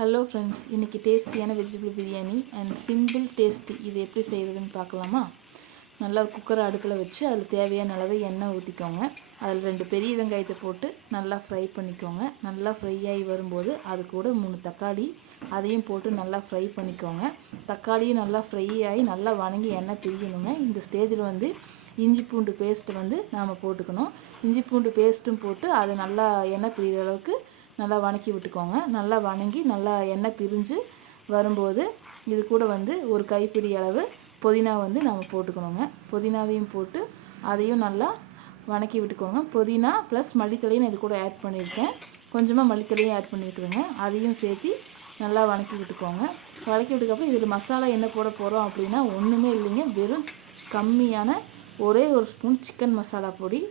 Hello friends, இன்றைக்கி டேஸ்டியான vegetable biryani and simple tasty இது எப்படி செய்கிறதுன்னு பார்க்கலாமா? நல்லா குக்கரை அடுப்பில் வச்சு அதில் தேவையான அளவு எண்ணெய் ஊற்றிக்கோங்க. அதில் 2 பெரிய வெங்காயத்தை போட்டு நல்லா ஃப்ரை பண்ணிக்கோங்க. நல்லா ஃப்ரை ஆகி வரும்போது அது கூட 3 தக்காளி அதையும் போட்டு நல்லா ஃப்ரை பண்ணிக்கோங்க. தக்காளியும் நல்லா ஃப்ரை ஆகி நல்லா வணங்கி எண்ணெய் பிரியணுங்க. இந்த ஸ்டேஜில் இஞ்சி பூண்டு பேஸ்ட்டு நாம் போட்டுக்கணும். இஞ்சி பூண்டு பேஸ்ட்டும் போட்டு அது நல்லா எண்ணெய் பிரிகிற அளவுக்கு நல்லா வணக்கி விட்டுக்கோங்க. நல்லா வணங்கி நல்லா எண்ணெய் பிரிஞ்சு வரும்போது இது கூட ஒரு கைப்பிடி அளவு புதினா நம்ம போட்டுக்கணுங்க. புதினாவையும் போட்டு அதையும் நல்லா வணக்கி விட்டுக்கோங்க. புதினா ப்ளஸ் மல்லித்தலையும் இது கூட ஆட் பண்ணியிருக்கேன். கொஞ்சமாக மல்லித்தலையும் ஆட் பண்ணியிருக்கிறேங்க. அதையும் சேர்த்து நல்லா வணக்கி விட்டுக்கோங்க. வதக்கி விட்டுக்கப்புறம் இதில் மசாலா என்ன போட போகிறோம் அப்படின்னா ஒன்றுமே இல்லைங்க. வெறும் கம்மியான ஒரே ஒரு ஸ்பூன் சிக்கன் மசாலா பொடி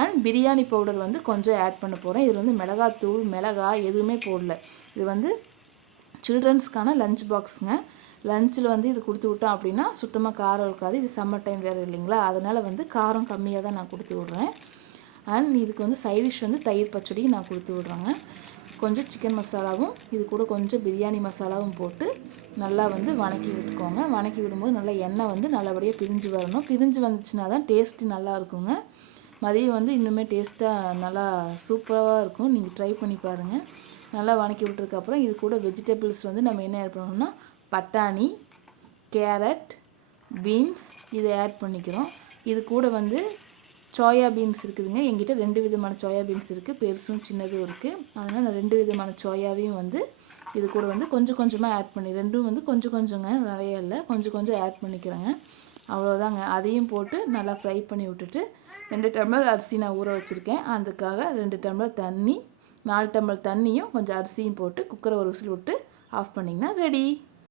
அண்ட் பிரியாணி பவுடர் கொஞ்சம் ஆட் பண்ண போகிறேன். இதில் மிளகாத்தூள் மிளகாய் எதுவுமே போடல. இது சில்ட்ரன்ஸ்க்கான லஞ்ச் பாக்ஸுங்க. லஞ்சில் இது கொடுத்து விட்டோம் அப்படின்னா சுத்தமாக காரம் இருக்காது. இது சம்மர் டைம் வேறு இல்லைங்களா, அதனால் காரம் கம்மியாக தான் நான் கொடுத்து விட்றேன். அண்ட் இதுக்கு சைடிஷ் தயிர் பச்சடியும் நான் கொடுத்து விட்றேங்க. கொஞ்சம் சிக்கன் மசாலாவும் இது கூட கொஞ்சம் பிரியாணி மசாலாவும் போட்டு நல்லா வணக்கி விட்டுக்கோங்க. வணக்கி விடும்போது நல்லா எண்ணெய் நல்லபடியாக பிரிஞ்சு வரணும். பிரிஞ்சு வந்துச்சுன்னா தான் டேஸ்ட்டு நல்லா இருக்குங்க. மதியம் இன்னுமே டேஸ்ட்டாக நல்லா சூப்பராக இருக்கும். நீங்கள் ட்ரை பண்ணி பாருங்கள். நல்லா வணக்கி விட்டதுக்கப்புறம் இது கூட வெஜிடபிள்ஸ் நம்ம என்ன ஆட் பண்ணணும்னா பட்டாணி, கேரட், பீன்ஸ் இதை ஆட் பண்ணிக்கிறோம். இது கூட சோயா பீன்ஸ் இருக்குதுங்க. எங்கிட்ட 2 விதமான சோயா பீன்ஸ் இருக்குது. பெருசும் சின்னதும் இருக்குது. அதனால் நான் 2 விதமான சோயாவையும் இது கூட கொஞ்சம் கொஞ்சமாக ஆட் பண்ணி ரெண்டும் கொஞ்சம் கொஞ்சங்க, நிறைய இல்லை, கொஞ்சம் கொஞ்சம் ஆட் பண்ணிக்கிறேங்க. அவ்வளோதாங்க. அதையும் போட்டு நல்லா ஃப்ரை பண்ணி விட்டுட்டு 2 டம்ளர் அரிசி நான் ஊற வச்சுருக்கேன். அதுக்காக 2 டம்ளர் தண்ணி, 4 டம்ளர் தண்ணியும் கொஞ்சம் அரிசியும் போட்டு குக்கரை ஒரு விசில் விட்டு ஆஃப் பண்ணிங்கன்னா ரெடி.